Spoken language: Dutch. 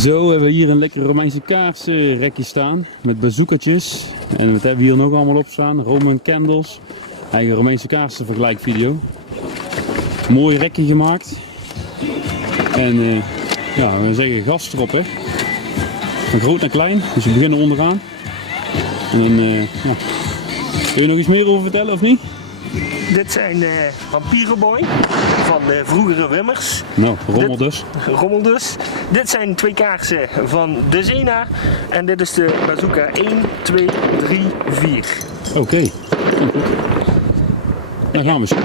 Zo hebben we hier een lekker Romeinse kaarsenrekje staan met bazookertjes. En wat hebben we hier nog allemaal op staan? Roman candles. Eigen Romeinse kaarsen vergelijkvideo. Mooi rekje gemaakt. En ja, we zeggen gas erop, hè. Van groot naar klein, dus we beginnen onderaan. En dan, ja. Kun je nog iets meer over vertellen of niet? Dit zijn vampierenboy van de vroegere Wimmers. Nou, rommel dus. Rommel dus. Dit zijn 2 kaarsen van de Zena. En dit is de bazooka 1, 2, 3, 4. Oké. Dan gaan we zo.